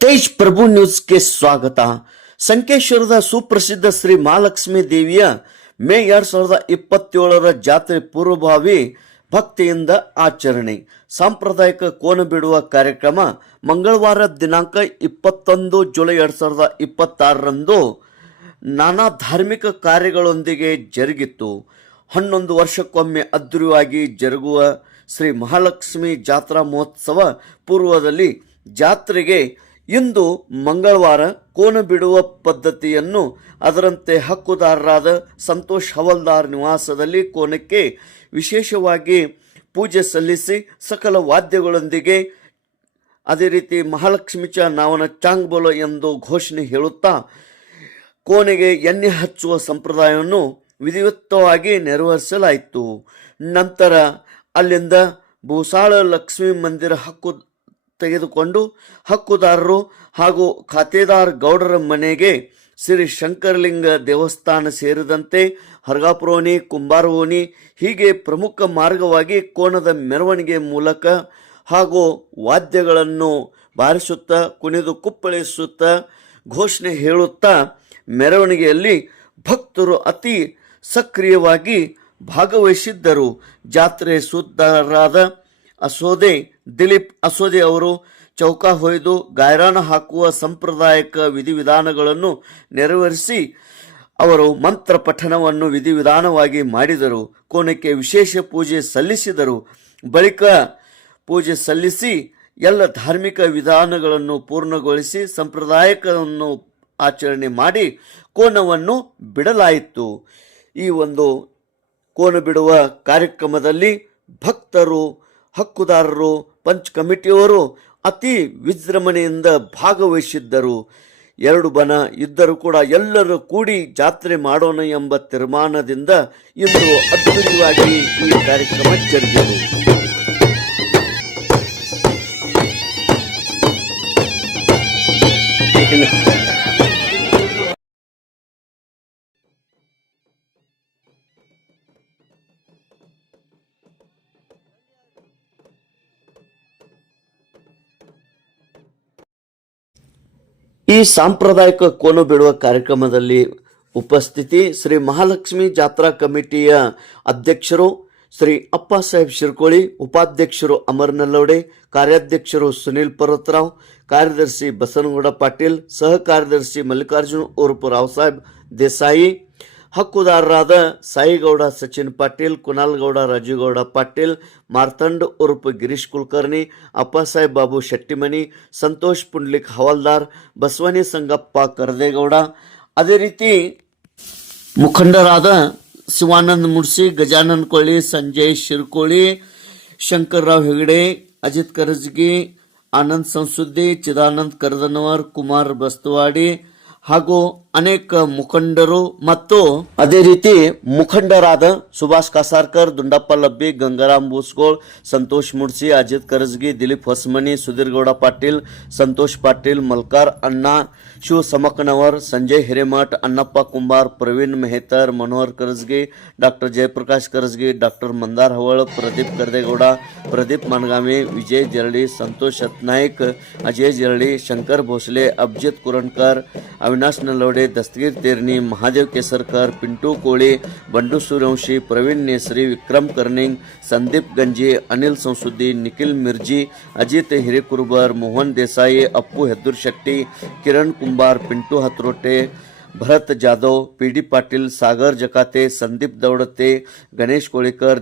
ತೇಜ್ ಪ್ರಭು ನ್ಯೂಸ್ಗೆ ಸ್ವಾಗತ. ಸಂಕೇಶ್ವರದ ಸುಪ್ರಸಿದ್ಧ ಶ್ರೀ ಮಹಾಲಕ್ಷ್ಮೀ ದೇವಿಯ ಮೇ 2027 ಜಾತ್ರೆ ಪೂರ್ವಭಾವಿ ಭಕ್ತಿಯಿಂದ ಆಚರಣೆ. ಸಾಂಪ್ರದಾಯಿಕ ಕೋನ ಬಿಡುವ ಕಾರ್ಯಕ್ರಮ ಮಂಗಳವಾರ ದಿನಾಂಕ 21 ಜುಲೈ 2026ರಂದು ನಾನಾ ಧಾರ್ಮಿಕ ಕಾರ್ಯಗಳೊಂದಿಗೆ ಜರುಗಿತು. 11 ವರ್ಷಕ್ಕೊಮ್ಮೆ ಅದ್ದೂರಿಯಾಗಿ ಜರುಗುವ ಶ್ರೀ ಮಹಾಲಕ್ಷ್ಮಿ ಜಾತ್ರಾ ಮಹೋತ್ಸವ ಪೂರ್ವದಲ್ಲಿ ಜಾತ್ರೆಗೆ ಇಂದು ಮಂಗಳವಾರ ಕೋನ ಬಿಡುವ ಪದ್ಧತಿಯನ್ನು ಅದರಂತೆ ಹಕ್ಕುದಾರರಾದ ಸಂತೋಷ್ ಹವಲ್ದಾರ್ ನಿವಾಸದಲ್ಲಿ ಕೋನಕ್ಕೆ ವಿಶೇಷವಾಗಿ ಪೂಜೆ ಸಲ್ಲಿಸಿ ಸಕಲ ವಾದ್ಯಗಳೊಂದಿಗೆ ಅದೇ ರೀತಿ ಮಹಾಲಕ್ಷ್ಮಿ ಚ ನಾವನ ಚಾಂಗ್ ಬೋಲೋ ಎಂದು ಘೋಷಣೆ ಹೇಳುತ್ತಾ ಕೋನೆಗೆ ಎಣ್ಣೆ ಹಚ್ಚುವ ಸಂಪ್ರದಾಯವನ್ನು ವಿಧಿವತ್ತವಾಗಿ ನೆರವೇರಿಸಲಾಯಿತು. ನಂತರ ಅಲ್ಲಿಂದ ಭೂಸಾಳ ಲಕ್ಷ್ಮೀ ಮಂದಿರ ಹಕ್ಕು ತೆಗೆದುಕೊಂಡು ಹಕ್ಕುದಾರರು ಹಾಗೂ ಖಾತೆದಾರ್ ಗೌಡರ ಮನೆಗೆ ಶ್ರೀ ಶಂಕರಲಿಂಗ ದೇವಸ್ಥಾನ ಸೇರಿದಂತೆ ಹರಗಾಪುರೋಣಿ, ಕುಂಬಾರವೋಣಿ ಹೀಗೆ ಪ್ರಮುಖ ಮಾರ್ಗವಾಗಿ ಕೋನದ ಮೆರವಣಿಗೆ ಮೂಲಕ ಹಾಗೂ ವಾದ್ಯಗಳನ್ನು ಬಾರಿಸುತ್ತಾ ಕುಣಿದು ಕುಪ್ಪಳಿಸುತ್ತಾ ಘೋಷಣೆ ಹೇಳುತ್ತಾ ಮೆರವಣಿಗೆಯಲ್ಲಿ ಭಕ್ತರು ಅತಿ ಸಕ್ರಿಯವಾಗಿ ಭಾಗವಹಿಸಿದ್ದರು. ಜಾತ್ರೆ ಸುದ್ದಾರಾದ ದಿಲೀಪ್ ಅಸೋದೆ ಅವರು ಚೌಕ ಹೊಯ್ದು ಗಾಯರಾನ ಹಾಕುವ ಸಾಂಪ್ರದಾಯಿಕ ವಿಧಿವಿಧಾನಗಳನ್ನು ನೆರವೇರಿಸಿ ಅವರು ಮಂತ್ರ ಪಠಣವನ್ನು ವಿಧಿವಿಧಾನವಾಗಿ ಮಾಡಿದರು. ಕೋನಕ್ಕೆ ವಿಶೇಷ ಪೂಜೆ ಸಲ್ಲಿಸಿದರು. ಬಳಿಕ ಪೂಜೆ ಸಲ್ಲಿಸಿ ಎಲ್ಲ ಧಾರ್ಮಿಕ ವಿಧಾನಗಳನ್ನು ಪೂರ್ಣಗೊಳಿಸಿ ಸಂಪ್ರದಾಯಕವನ್ನು ಆಚರಣೆ ಮಾಡಿ ಕೋನವನ್ನು ಬಿಡಲಾಯಿತು. ಈ ಒಂದು ಕೋನ ಬಿಡುವ ಕಾರ್ಯಕ್ರಮದಲ್ಲಿ ಭಕ್ತರು, ಹಕ್ಕುದಾರರು, ಪಂಚ್ ಕಮಿಟಿಯವರು ಅತಿ ವಿಜೃಂಭಣೆಯಿಂದ ಭಾಗವಹಿಸಿದ್ದರು. 2 ಬನ ಇದ್ದರೂ ಕೂಡ ಎಲ್ಲರೂ ಕೂಡಿ ಜಾತ್ರೆ ಮಾಡೋಣ ಎಂಬ ತೀರ್ಮಾನದಿಂದ ಇಂದು ಅದ್ಭುತವಾಗಿ ಈ ಕಾರ್ಯಕ್ರಮ ಜರುಗಿತು. ಈ ಸಾಂಪ್ರದಾಯಿಕ ಕೋನ ಬಿಡುವ ಕಾರ್ಯಕ್ರಮದಲ್ಲಿ ಉಪಸ್ಥಿತಿ ಶ್ರೀ ಮಹಾಲಕ್ಷ್ಮಿ ಜಾತ್ರಾ ಕಮಿಟಿಯ ಅಧ್ಯಕ್ಷರು ಶ್ರೀ ಅಪ್ಪ ಸಾಹೇಬ್ ಶಿರ್ಕೋಳಿ, ಉಪಾಧ್ಯಕ್ಷರು ಅಮರ್ ನಲ್ಲವಡೆ, ಕಾರ್ಯಾಧ್ಯಕ್ಷರು ಸುನೀಲ್ ಪರ್ವತರಾವ್, ಕಾರ್ಯದರ್ಶಿ ಬಸನಗೌಡ ಪಾಟೀಲ್, ಸಹ ಕಾರ್ಯದರ್ಶಿ ಮಲ್ಲಿಕಾರ್ಜುನ್ ಉರ್ಫ್ ರಾವ್ ಸಾಹೇಬ್ ದೇಸಾಯಿ, ಹಕ್ಕುದಾರರಾದ ಸಾಯಿಗೌಡ ಸಚಿನ್ ಪಾಟೀಲ್, ಕುನಾಲ್ಗೌಡ ರಾಜೀವ್ಗೌಡ ಪಾಟೀಲ್, ಮಾರ್ತಂಡ್ ಉರ್ಫ್ ಗಿರೀಶ್ ಕುಲಕರ್ಣಿ, ಅಪ್ಪಸಾಹೇಬ್ ಬಾಬು ಶೆಟ್ಟಿಮನಿ, ಸಂತೋಷ್ ಪುಂಡ್ಲಿಕ್ ಹವಾಲ್ದಾರ್, ಬಸವನಿ ಸಂಗಪ್ಪ ಕರದೇಗೌಡ, ಅದೇ ರೀತಿ ಮುಖಂಡರಾದ ಶಿವಾನಂದ್ ಮುಡ್ಸಿ, ಗಜಾನನ್ ಕೊಳ್ಳಿ, ಸಂಜಯ್ ಶಿರ್ಕೋಳಿ, ಶಂಕರ್ರಾವ್ ಹೆಗಡೆ, ಅಜಿತ್ ಕರಜಗಿ, ಆನಂದ್ ಸಂಸುದ್ದಿ, ಚಿದಾನಂದ್ ಕರದನವರ್, ಕುಮಾರ್ ಬಸ್ತವಾಡಿ ಹಾಗೂ ಅನೇಕ ಮುಖಂಡರು ಮತ್ತು ಅದೇ ರೀತಿ ಮುಖಂಡರಾದ ಸುಭಾಷ್ ಕಾಸಾರ್ಕರ್, ದುಂಡಪ್ಪ ಲಬ್ಬಿ, ಗಂಗಾರಾಮ್ ಬೂಸ್ಗೋಳ್, ಸಂತೋಷ್ ಮುಡ್ಸಿ, ಅಜಿತ್ ಕರಜಗಿ, ದಿಲೀಪ್ ಹೊಸಮನಿ, ಸುಧೀರ್ಗೌಡ ಪಾಟೀಲ್, ಸಂತೋಷ್ ಪಾಟೀಲ್, ಮಲ್ಕಾರ್ ಅಣ್ಣಾ, ಶಿವ ಸಮಕನವರ್, ಸಂಜಯ್ ಹಿರೇಮಠ್, ಅನ್ನಪ್ಪ ಕುಂಬಾರ್, ಪ್ರವೀಣ್ ಮೆಹತರ್, ಮನೋಹರ್ ಕರಜಗಿ, ಡಾಕ್ಟರ್ ಜಯಪ್ರಕಾಶ್ ಕರಜಗಿ, ಡಾಕ್ಟರ್ ಮಂದಾರ್ ಹವಳ್, ಪ್ರದೀಪ್ ಕರ್ದೇಗೌಡ, ಪ್ರದೀಪ್ ಮನಗಾಮಿ, ವಿಜಯ್ ಜರಳಿ, ಸಂತೋಷ್ ಹತ್ನಾಯ್ಕ್, ಅಜಯ್ ಜರಳಿ, ಶಂಕರ್ ಭೋಸಲೆ, ಅಭಿಜಿತ್ ಕುರಣಕರ್, ಅವಿನಾಶ್ ನಲ್ಲವಡೆ, दस्तगीर तेरनी, महादेव केसरकर, पिंटू कोळे, बंडू सूर्यवंशी, प्रवीण नेसरी, विक्रम कर्निंग, संदीप गंजी, अनिल संसुद्दी, निखिल मिर्जी, अजित हिरेकुर्बर, मोहन देसाई, अप्पू हेद्दूर शेट्टी, किरण कुंभार, पिंटू हत्रोटे, भरत जाधव, पीडी पाटील, सागर जकाते, संदीप दौडते, गणेश कोळेकर,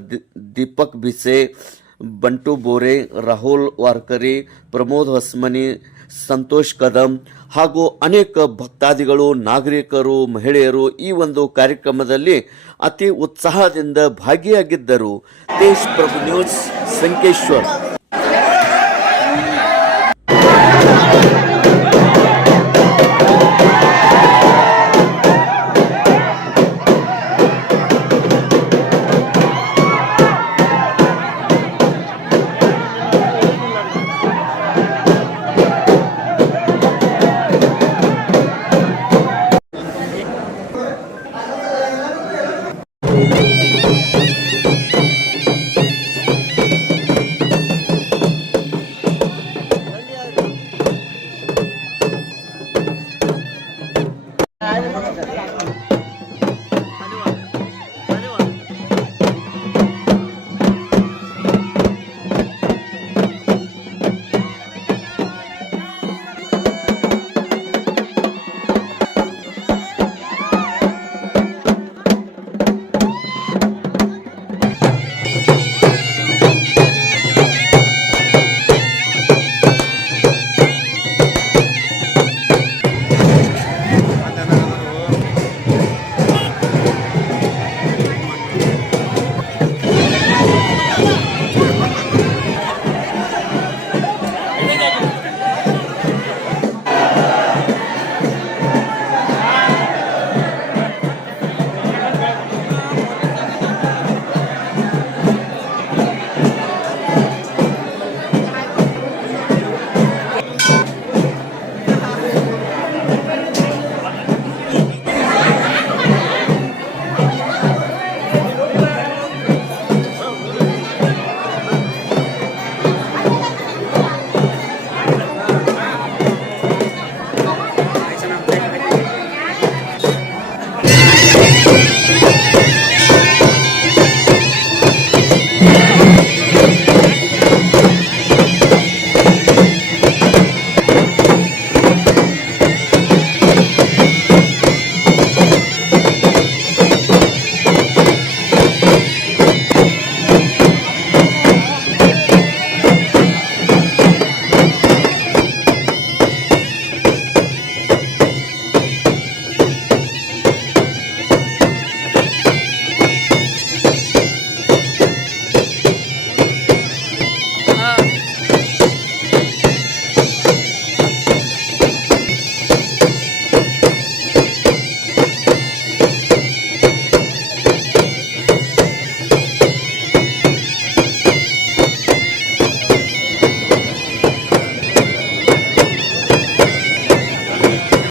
दीपक भिसे, बंटू बोरे, राहुल वारकरी, प्रमोद हसमनी, ಸಂತೋಷ್ ಕದಂ ಹಾಗೂ ಅನೇಕ ಭಕ್ತಾದಿಗಳು, ನಾಗರಿಕರು, ಮಹಿಳೆಯರು ಈ ಒಂದು ಕಾರ್ಯಕ್ರಮದಲ್ಲಿ ಅತಿ ಉತ್ಸಾಹದಿಂದ ಭಾಗಿಯಾಗಿದ್ದರು. ತೇಜ್ ಪ್ರಭು ನ್ಯೂಸ್, ಸಂಕೇಶ್ವರ್.